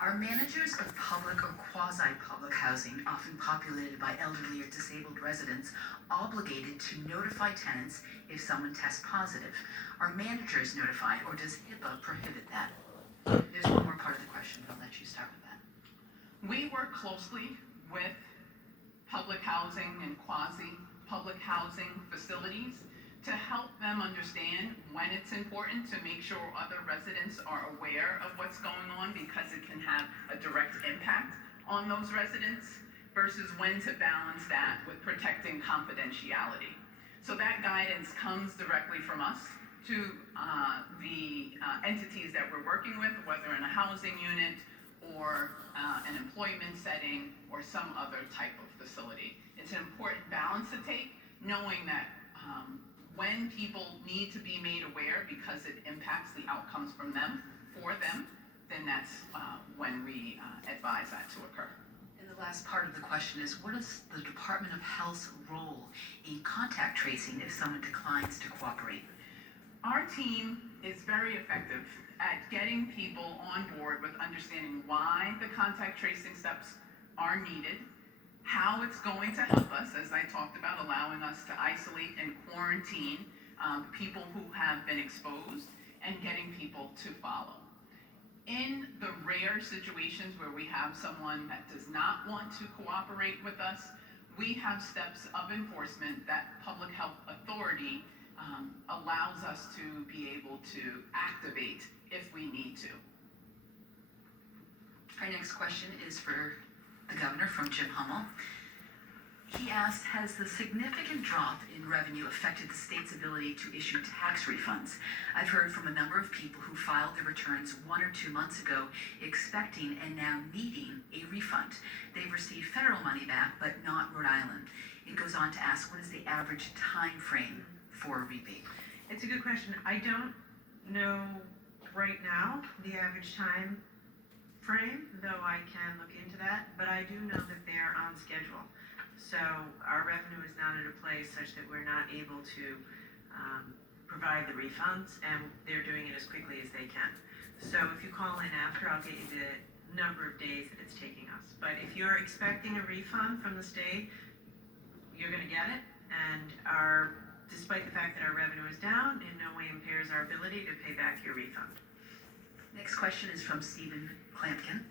Are managers of public or quasi-public housing, often populated by elderly or disabled residents, obligated to notify tenants if someone tests positive? Are managers notified, or does HIPAA prohibit that? There's one more part of the question, but I'll let you start with that. We work closely with public housing and quasi-public housing facilities to help them understand when it's important to make sure other residents are aware of what's going on, because it can have a direct impact on those residents, versus when to balance that with protecting confidentiality. So that guidance comes directly from us to the entities that we're working with, whether in a housing unit or an employment setting or some other type of facility. It's an important balance to take, knowing that when people need to be made aware because it impacts the outcomes for them, then that's when we advise that to occur. And the last part of the question is, what is the Department of Health's role in contact tracing if someone declines to cooperate? Our team is very effective at getting people on board with understanding why the contact tracing steps are needed, how it's going to help us, as I talked about, allowing us to isolate and quarantine people who have been exposed, and getting people to follow. In the rare situations where we have someone that does not want to cooperate with us, we have steps of enforcement that Public Health Authority allows us to be able to activate if we need to. Our next question is for the governor, from Jim Hummel. He asked, has the significant drop in revenue affected the state's ability to issue tax refunds? I've heard from a number of people who filed their returns 1 or 2 months ago expecting and now needing a refund. They've received federal money back, but not Rhode Island. It goes on to ask, what is the average time frame for a rebate? It's a good question. I don't know right now the average time frame, though I can look into that, but I do know that they're on schedule. So our revenue is not at a place such that we're not able to provide the refunds, and they're doing it as quickly as they can. So if you call in after, I'll get you the number of days that it's taking us. But if you're expecting a refund from the state, you're going to get it, and despite the fact that our revenue is down, in no way impairs our ability to pay back your refund. Next question is from Stephen Clampkin.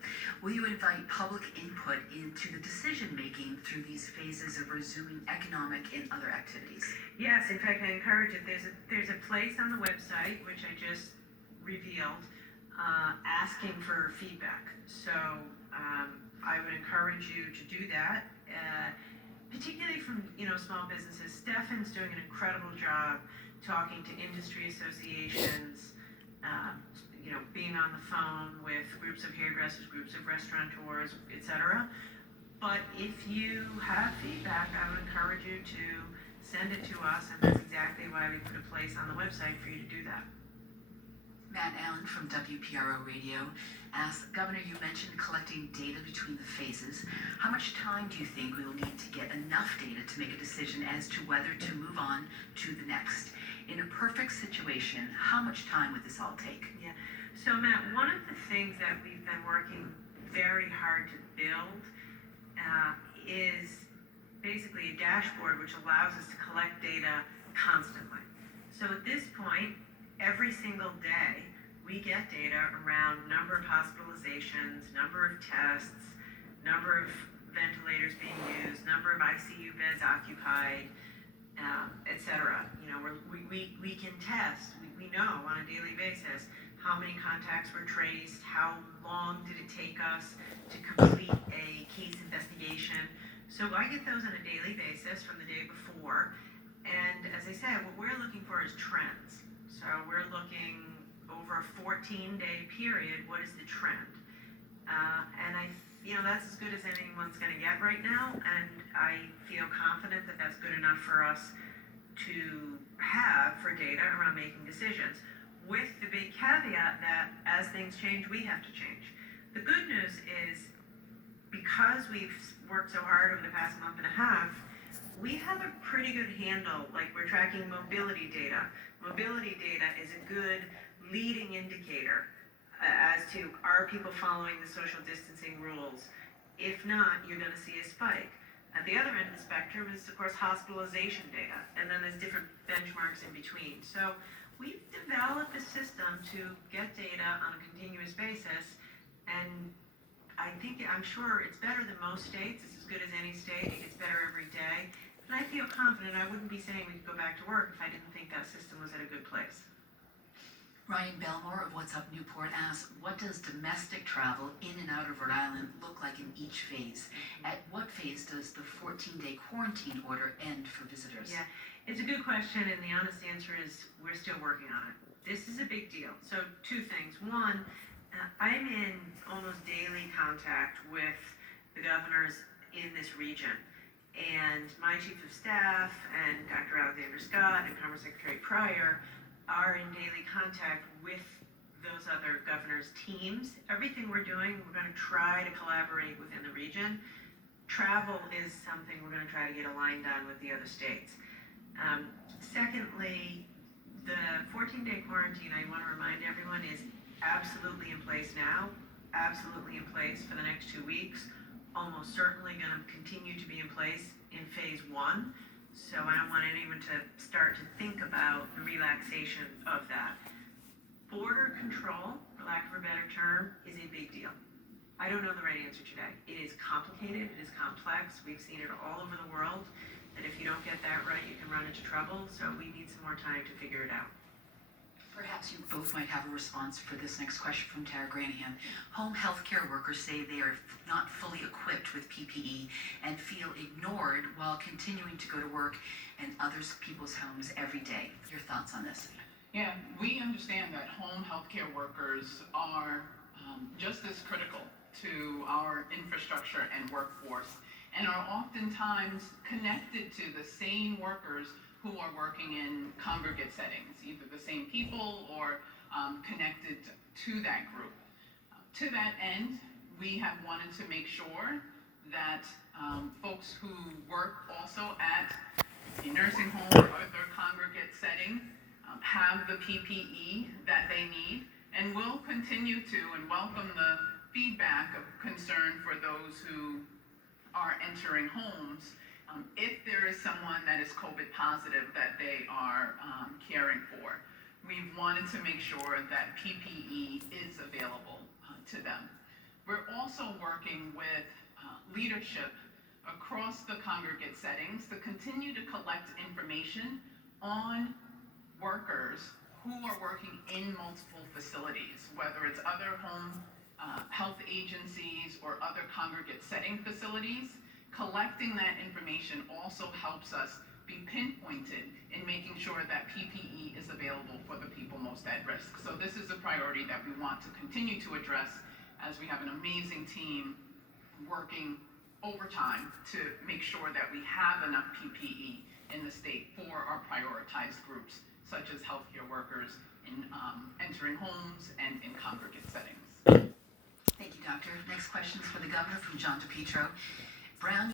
Will you invite public input into the decision-making through these phases of resuming economic and other activities? Yes, in fact, I encourage it. There's a place on the website, which I just revealed, asking for feedback. So I would encourage you to do that, particularly from small businesses. Stefan's doing an incredible job talking to industry associations, being on the phone with groups of hairdressers, groups of restaurateurs, etc. But if you have feedback, I would encourage you to send it to us, and that's exactly why we put a place on the website for you to do that. Matt Allen from WPRO Radio asked, Governor, you mentioned collecting data between the phases. How much time do you think we will need to get enough data to make a decision as to whether to move on to the next? In a perfect situation, how much time would this all take? Yeah. So Matt, one of the things that we've been working very hard to build is basically a dashboard which allows us to collect data constantly. So at this point, every single day, we get data around number of hospitalizations, number of tests, number of ventilators being used, number of ICU beds occupied, etc. We can test. We know on a daily basis how many contacts were traced, how long did it take us to complete a case investigation. So I get those on a daily basis from the day before. And as I said, what we're looking for is trends. So we're looking over a 14-day period, what is the trend? And that's as good as anyone's going to get right now, and I feel confident that that's good enough for us to have for data around making decisions, with the big caveat that as things change, we have to change. The good news is, because we've worked so hard over the past month and a half, we have a pretty good handle. Like, we're tracking mobility data. Mobility data is a good leading indicator as to are people following the social distancing rules? If not, you're going to see a spike. At the other end of the spectrum is, of course, hospitalization data, and then there's different benchmarks in between. So we've developed a system to get data on a continuous basis, and I'm sure it's better than most states. It's as good as any state. It gets better every day. And I feel confident. I wouldn't be saying we could go back to work if I didn't think that system was at a good place. Ryan Belmore of What's Up Newport asks, what does domestic travel in and out of Rhode Island look like in each phase? At what phase does the 14-day quarantine order end for visitors? Yeah, it's a good question, and the honest answer is we're still working on it. This is a big deal. So two things. One, I'm in almost daily contact with the governors in this region. And my chief of staff and Dr. Alexander Scott and Commerce Secretary Pryor are in daily contact with those other governors' teams. Everything we're doing, we're going to try to collaborate within the region. Travel is something we're going to try to get aligned on with the other states. Secondly, the 14-day quarantine, I want to remind everyone, is absolutely in place now, absolutely in place for the next 2 weeks, almost certainly going to continue to be in place in phase 1. So I don't want anyone to start to think about the relaxation of that. Border control, for lack of a better term, is a big deal. I don't know the right answer today. It is complicated, it is complex. We've seen it all over the world, that if you don't get that right, you can run into trouble. So we need some more time to figure it out. Perhaps you both might have a response for this next question from Tara Granahan. Home healthcare workers say they are not fully equipped with PPE and feel ignored while continuing to go to work in other people's homes every day. Your thoughts on this? Yeah, we understand that home healthcare workers are just as critical to our infrastructure and workforce, and are oftentimes connected to the same workers who are working in congregate settings, either the same people or connected to that group. To that end, we have wanted to make sure that folks who work also at a nursing home or other congregate setting have the PPE that they need, and will continue to and welcome the feedback of concern for those who are entering homes. If there is someone that is COVID positive that they are caring for, we've wanted to make sure that PPE is available to them. We're also working with leadership across the congregate settings to continue to collect information on workers who are working in multiple facilities, whether it's other home health agencies or other congregate setting facilities. Collecting that information also helps us be pinpointed in making sure that PPE is available for the people most at risk. So this is a priority that we want to continue to address, as we have an amazing team working overtime to make sure that we have enough PPE in the state for our prioritized groups, such as healthcare workers in entering homes and in congregate settings. Thank you, Doctor. Next question is for the governor from John DePietro. Brown